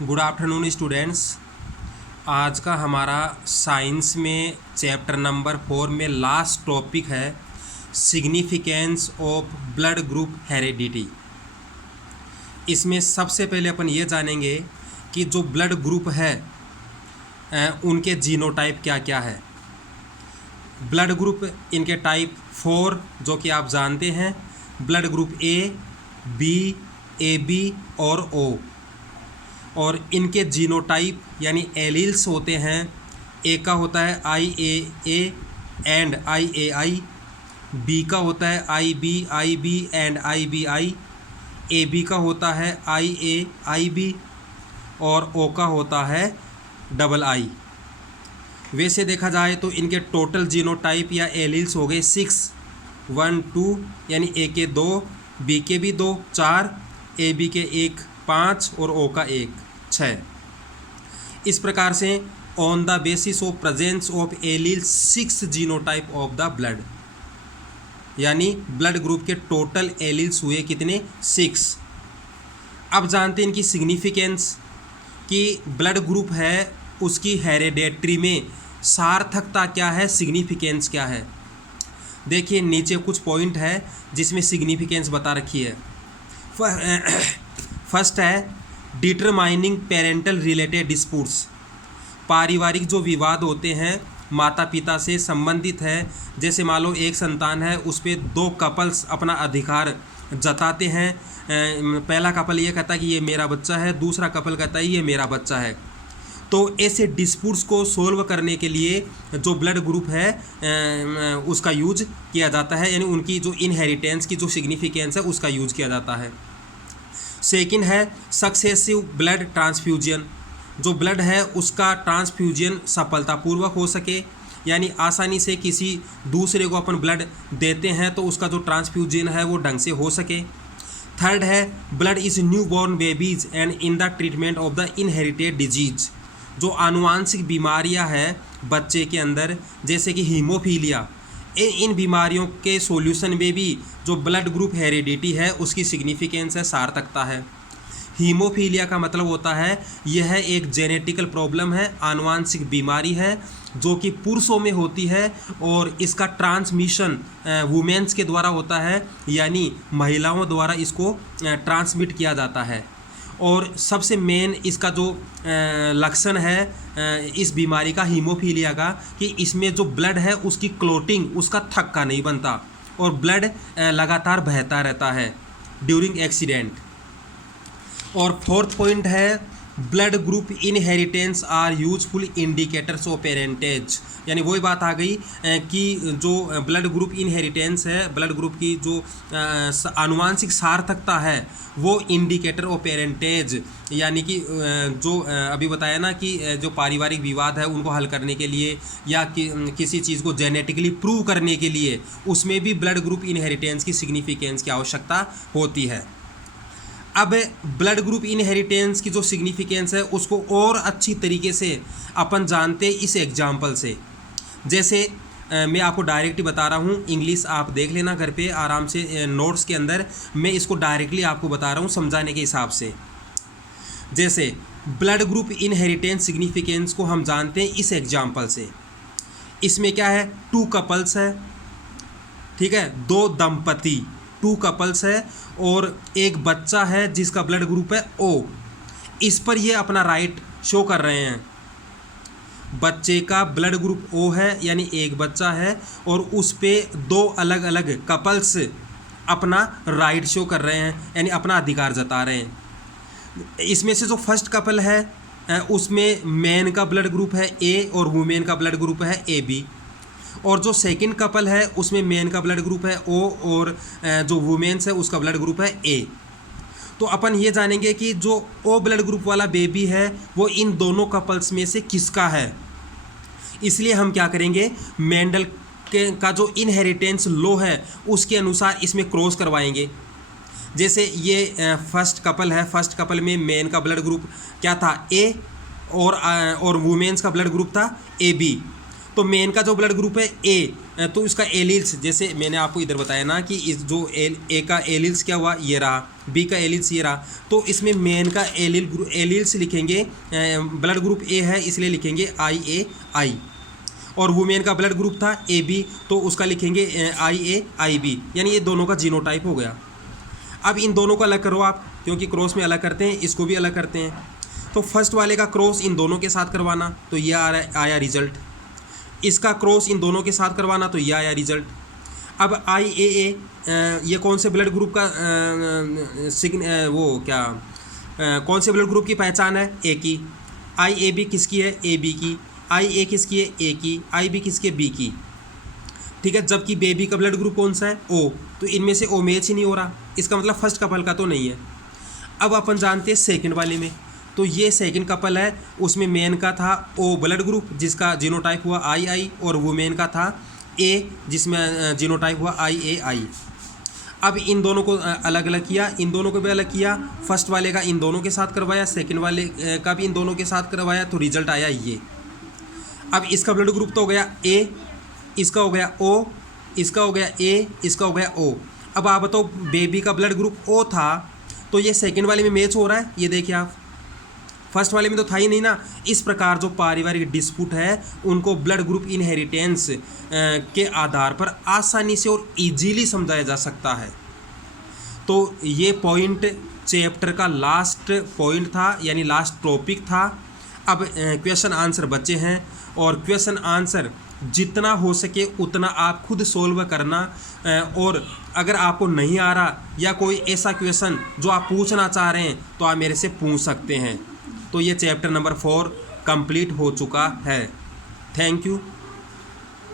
Good afternoon students. आज का हमारा साइंस में चैप्टर नंबर 4 में लास्ट टॉपिक है significance of blood group heredity. इसमें सबसे पहले अपन ये जानेंगे कि जो ब्लड ग्रुप है उनके जीनोटाइप क्या क्या है। ब्लड ग्रुप इनके टाइप 4 जो कि आप जानते हैं, blood group A, B, A B और ओ। और इनके जीनोटाइप यानी एलील्स होते हैं। ए का होता है IA एंड IAI, बी का होता है IB and IBI, A B का होता है IAIB और ओ का होता है II। वैसे देखा जाए तो इनके टोटल जीनोटाइप या एलील्स हो गए 6, 1 2 यानी ए के 2, बी के भी 2 4, ए बी के 1 5 और ओ का 1 6। इस प्रकार से on the basis of presence of allele 6 genotype of the blood, यानी ब्लड ग्रुप के टोटल एलील्स हुए कितने 6। अब जानते हैं इनकी सिग्निफिकेंस कि ब्लड ग्रुप है उसकी हेरेडेटरी में सार्थकता क्या है, सिग्निफिकेंस क्या है। देखिए नीचे कुछ पॉइंट है जिसमें सिग्निफिकेंस बता रखी है। फर्स्ट है डिटरमाइनिंग पेरेंटल रिलेटेड डिस्प्यूट्स। पारिवारिक जो विवाद होते हैं माता पिता से संबंधित है, जैसे मान लो एक संतान है, उस पर 2 कपल्स अपना अधिकार जताते हैं। पहला कपल ये कहता है कि ये मेरा बच्चा है, दूसरा कपल कहता है ये मेरा बच्चा है। तो ऐसे डिस्प्यूट्स को सोल्व करने के लिए जो ब्लड ग्रुप है उसका यूज किया जाता है, यानी उनकी जो इनहेरिटेंस की जो सिग्निफिकेंस है उसका यूज किया जाता है। सेकंड है सक्सेसिव ब्लड ट्रांसफ्यूजन। जो ब्लड है उसका ट्रांसफ्यूजन सफलतापूर्वक हो सके, यानी आसानी से किसी दूसरे को अपन ब्लड देते हैं तो उसका जो ट्रांसफ्यूजन है वो ढंग से हो सके। थर्ड है blood is new born babies and in the treatment of the inherited disease. जो आनुवांशिक बीमारियां हैं बच्चे के अंदर, जैसे कि हीमोफीलिया, इन बीमारियों के सॉल्यूशन में भी जो ब्लड ग्रुप हेरिडिटी है उसकी सिग्निफिकेंस है, सार्थकता है। हीमोफीलिया का मतलब होता है यह एक जेनेटिकल प्रॉब्लम है, आनुवांशिक बीमारी है जो कि पुरुषों में होती है और इसका ट्रांसमिशन वुमेन्स के द्वारा होता है, यानी महिलाओं द्वारा इसको ट्रांसमिट किया जाता है। और सबसे मेन इसका जो लक्षण है इस बीमारी का, हीमोफीलिया का, कि इसमें जो ब्लड है उसकी क्लोटिंग, उसका थक्का नहीं बनता और ब्लड लगातार बहता रहता है ड्यूरिंग एक्सीडेंट। और फोर्थ पॉइंट है blood group inheritance are useful indicators of parentage. यानी वही बात आ गई कि जो ब्लड ग्रुप इनहेरिटेंस है, ब्लड ग्रुप की जो आनुवांशिक सार्थकता है वो इंडिकेटर ऑफ पेरेंटेज, यानी कि जो अभी बताया ना कि जो पारिवारिक विवाद है उनको हल करने के लिए या किसी चीज़ को जेनेटिकली प्रूव करने के लिए उसमें भी ब्लड ग्रुप इनहेरिटेंस की सिग्निफिकेंस की आवश्यकता होती है। अब ब्लड ग्रुप इनहेरिटेंस की जो सिग्निफिकेंस है उसको और अच्छी तरीके से अपन जानते इस एग्जाम्पल से। जैसे मैं आपको डायरेक्टली बता रहा हूँ, इंग्लिश आप देख लेना घर पे आराम से नोट्स के अंदर, मैं इसको डायरेक्टली आपको बता रहा हूँ समझाने के हिसाब से। जैसे ब्लड ग्रुप इनहेरिटेंस सिग्निफिकेंस को हम जानते हैं इस एग्जाम्पल से। इसमें क्या है, 2 कपल्स है, ठीक है, 2 दंपति, 2 कपल्स है और एक बच्चा है जिसका ब्लड ग्रुप है O। इस पर ये अपना राइट शो कर रहे हैं। बच्चे का ब्लड ग्रुप O है, यानी एक बच्चा है और उस पे 2 अलग अलग कपल्स अपना राइट शो कर रहे हैं, यानी अपना अधिकार जता रहे हैं। इसमें से जो फर्स्ट कपल है उसमें मैन का ब्लड ग्रुप है A और वुमेन का ब्लड ग्रुप है AB। और जो सेकंड कपल है उसमें मेन का ब्लड ग्रुप है O और जो वुमेन्स है उसका ब्लड ग्रुप है A। तो अपन ये जानेंगे कि जो O ब्लड ग्रुप वाला बेबी है वो इन दोनों कपल्स में से किसका है। इसलिए हम क्या करेंगे, मेंडल के का जो इनहेरिटेंस लॉ है उसके अनुसार इसमें क्रॉस करवाएंगे। जैसे ये फर्स्ट कपल है, फर्स्ट कपल में मेन का ब्लड ग्रुप क्या था A और वुमेन्स का ब्लड ग्रुप था AB। तो मेन का जो ब्लड ग्रुप है ए, तो इसका एलिल्स, जैसे मैंने आपको इधर बताया ना कि इस जो ए का एलिल्स क्या हुआ, ये रहा, बी का एलिल्स ये रहा, तो इसमें मेन का एलिल्स लिखेंगे, ब्लड ग्रुप ए है इसलिए लिखेंगे IA और वुमेन का ब्लड ग्रुप था AB, तो उसका लिखेंगे IA यानी ये दोनों का जीनोटाइप हो गया। अब इन दोनों को अलग करो आप, क्योंकि क्रॉस में अलग करते हैं, इसको भी अलग करते हैं। तो फर्स्ट वाले का क्रॉस इन दोनों के साथ करवाना, तो ये आया रिजल्ट। इसका क्रॉस इन दोनों के साथ करवाना, तो ये आया रिजल्ट। अब IAA ये कौन से ब्लड ग्रुप का कौन से ब्लड ग्रुप की पहचान है, A की। IAB किसकी है, AB की। IA किसकी है, A की। IB किसकी है, B की। ठीक है, जबकि बेबी का ब्लड ग्रुप कौन सा है, O, तो इनमें से O मैच ही नहीं हो रहा, इसका मतलब फर्स्ट कपल का तो नहीं है। अब अपन जानते हैं सेकंड वाले में, तो ये सेकंड कपल है, उसमें मेन का था O ब्लड ग्रुप जिसका जीनोटाइप हुआ II और वुमेन का था A जिसमें जीनोटाइप हुआ IAI। अब इन दोनों को अलग अलग किया, इन दोनों को भी अलग किया, फर्स्ट वाले का इन दोनों के साथ करवाया, सेकंड वाले का भी इन दोनों के साथ करवाया, तो रिजल्ट आया ये। अब इसका ब्लड ग्रुप तो हो गया A, इसका हो गया O, इसका हो गया A, इसका हो गया O। अब आप बताओ बेबी का ब्लड ग्रुप O था, तो ये सेकंड वाले में मैच हो रहा है, ये देखिए आप, फर्स्ट वाले में तो था ही नहीं ना। इस प्रकार जो पारिवारिक डिस्प्यूट है उनको ब्लड ग्रुप इनहेरिटेंस के आधार पर आसानी से और इजीली समझाया जा सकता है। तो ये पॉइंट चैप्टर का लास्ट पॉइंट था, यानी लास्ट टॉपिक था। अब क्वेश्चन आंसर बचे हैं, और क्वेश्चन आंसर जितना हो सके उतना आप खुद सोल्व करना, और अगर आपको नहीं आ रहा या कोई ऐसा क्वेश्चन जो आप पूछना चाह रहे हैं तो आप मेरे से पूछ सकते हैं। तो ये चैप्टर नंबर 4 कंप्लीट हो चुका है। Thank you.